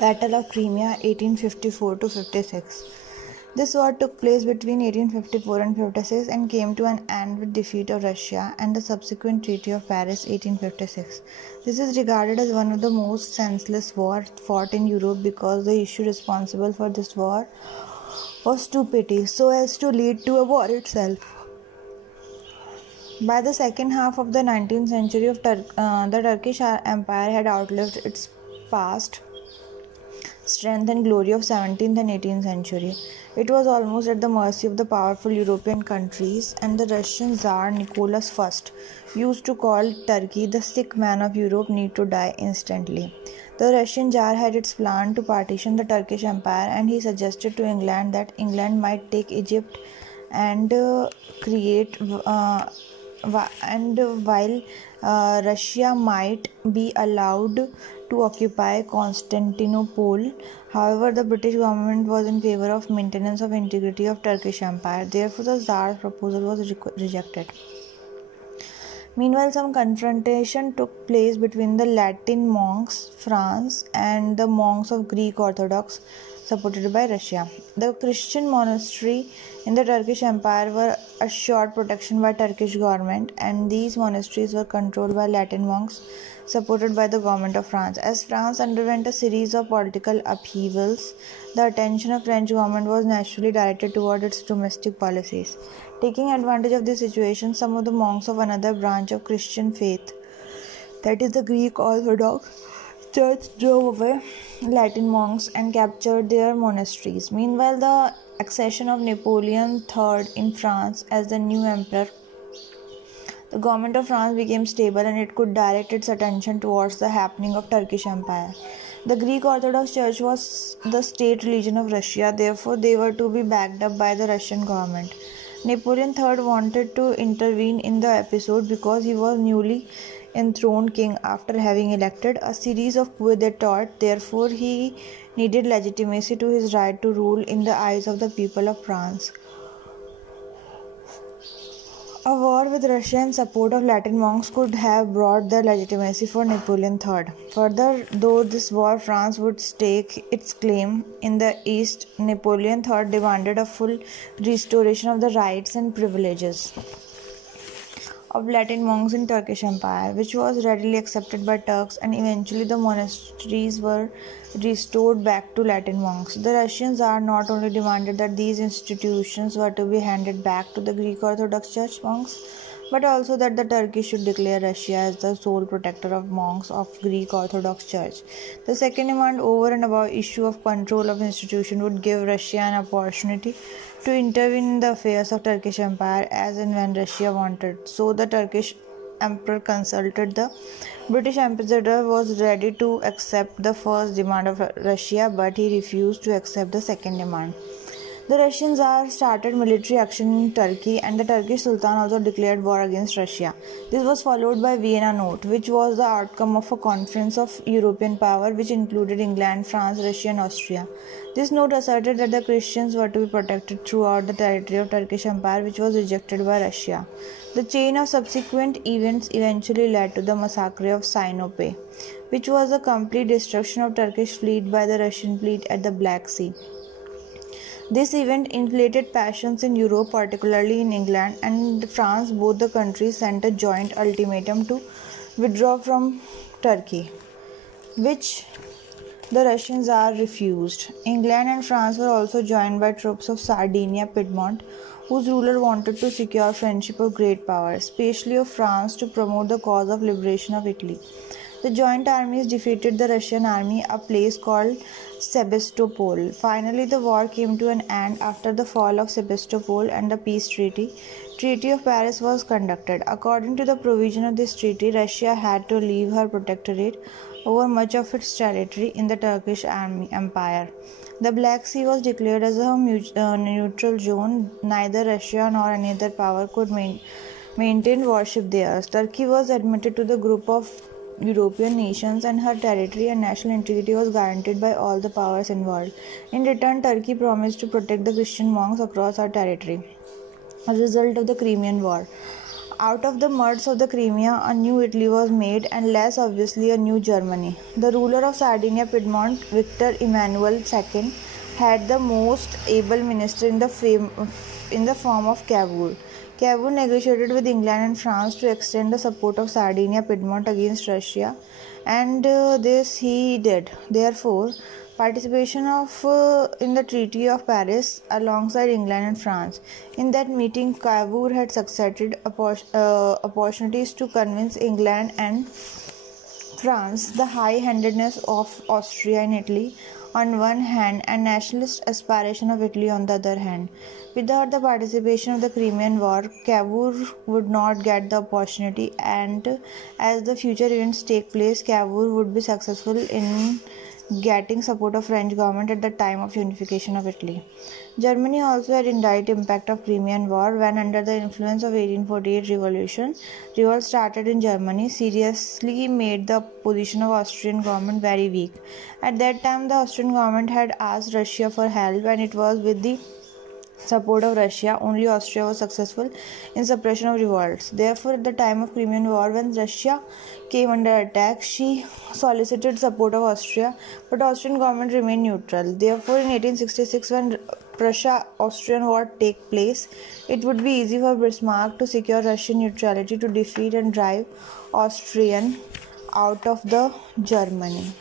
Battle of Cremia 1854 to 56. This war took place between 1854 and 56 and came to an end with defeat of Russia and the subsequent Treaty of Paris 1856. This is regarded as one of the most senseless wars fought in Europe because the issue responsible for this war was too petty so as to lead to a war itself. By the second half of the 19th century, the Turkish Empire had outlived its past strength and glory of 17th and 18th century. It was almost at the mercy of the powerful European countries, and the Russian Tsar Nicholas I used to call Turkey the sick man of Europe need to die instantly. The Russian Tsar had its plan to partition the Turkish Empire, and he suggested to England that England might take Egypt and while Russia might be allowed to occupy Constantinople. However, the British government was in favor of maintenance of integrity of Turkish Empire. Therefore, the Tsar's proposal was rejected. Meanwhile, some confrontation took place between the Latin monks, France, and the monks of Greek Orthodox supported by Russia. The Christian monasteries in the Turkish Empire were assured protection by Turkish government, and these monasteries were controlled by Latin monks supported by the government of France. As France underwent a series of political upheavals, the attention of French government was naturally directed toward its domestic policies. Taking advantage of this situation, some of the monks of another branch of Christian faith, that is the Greek Orthodox Church, drove away Latin monks and captured their monasteries. Meanwhile, the accession of Napoleon III in France as the new emperor, the government of France became stable and it could direct its attention towards the happening of Turkish Empire. The Greek Orthodox Church was the state religion of Russia, therefore they were to be backed up by the Russian government. Napoleon III wanted to intervene in the episode because he was newly enthroned king after having elected a series of coups d'état. Therefore, he needed legitimacy to his right to rule in the eyes of the people of France. A war with Russia in support of Latin monks could have brought the legitimacy for Napoleon III. Further, though this war France would stake its claim in the East, Napoleon III demanded a full restoration of the rights and privileges of Latin monks in Turkish Empire, which was readily accepted by Turks, and eventually the monasteries were restored back to Latin monks. The Russian Tsar not only demanded that these institutions were to be handed back to the Greek Orthodox Church monks, but also that the Turkey should declare Russia as the sole protector of monks of Greek Orthodox Church. The second demand, over and above issue of control of institution, would give Russia an opportunity to intervene in the affairs of Turkish Empire as and when Russia wanted. So the Turkish emperor consulted the British ambassador, was ready to accept the first demand of Russia, but he refused to accept the second demand. The Russian Tsar started military action in Turkey, and the Turkish Sultan also declared war against Russia. This was followed by Vienna Note, which was the outcome of a conference of European power which included England, France, Russia and Austria. This note asserted that the Christians were to be protected throughout the territory of Turkish Empire, which was rejected by Russia. The chain of subsequent events eventually led to the massacre of Sinope, which was the complete destruction of Turkish fleet by the Russian fleet at the Black Sea. This event inflated passions in Europe, particularly in England and France. Both the countries sent a joint ultimatum to withdraw from Turkey, which the Russian Tsar refused. England and France were also joined by troops of Sardinia, Piedmont, whose ruler wanted to secure friendship of great powers, especially of France, to promote the cause of liberation of Italy. The joint armies defeated the Russian army at a place called Sebastopol. Finally, the war came to an end after the fall of Sebastopol and the peace treaty. Treaty of Paris was conducted. According to the provision of this treaty, Russia had to leave her protectorate over much of its territory in the Turkish Empire. The Black Sea was declared as a neutral zone. Neither Russia nor any other power could maintain warship there. Turkey was admitted to the group of European nations, and her territory and national integrity was guaranteed by all the powers involved. In return, Turkey promised to protect the Christian monks across her territory. A result of the Crimean War. Out of the muds of the Crimea, a new Italy was made, and less obviously a new Germany. The ruler of Sardinia Piedmont, Victor Emmanuel II, had the most able minister in the form of Cavour. Cavour negotiated with England and France to extend the support of Sardinia Piedmont against Russia, and this he did. Therefore, participation in the Treaty of Paris alongside England and France. In that meeting, Cavour had succeeded opportunities to convince England and France the high-handedness of Austria in Italy on one hand and nationalist aspiration of Italy on the other hand. Without the participation of the Crimean War, Cavour would not get the opportunity, and as the future events take place, Cavour would be successful in getting support of French government at the time of unification of Italy. Germany also had indirect impact of Crimean War when, under the influence of 1848 revolution, revolt started in Germany, seriously made the position of Austrian government very weak. At that time, the Austrian government had asked Russia for help, and it was with the support of Russia only Austria was successful in suppression of revolts. Therefore, at the time of Crimean War, when Russia came under attack, she solicited support of Austria, but Austrian government remained neutral. Therefore, in 1866, when Prussia-Austrian war take place, it would be easy for Bismarck to secure Russian neutrality to defeat and drive Austrian out of the Germany.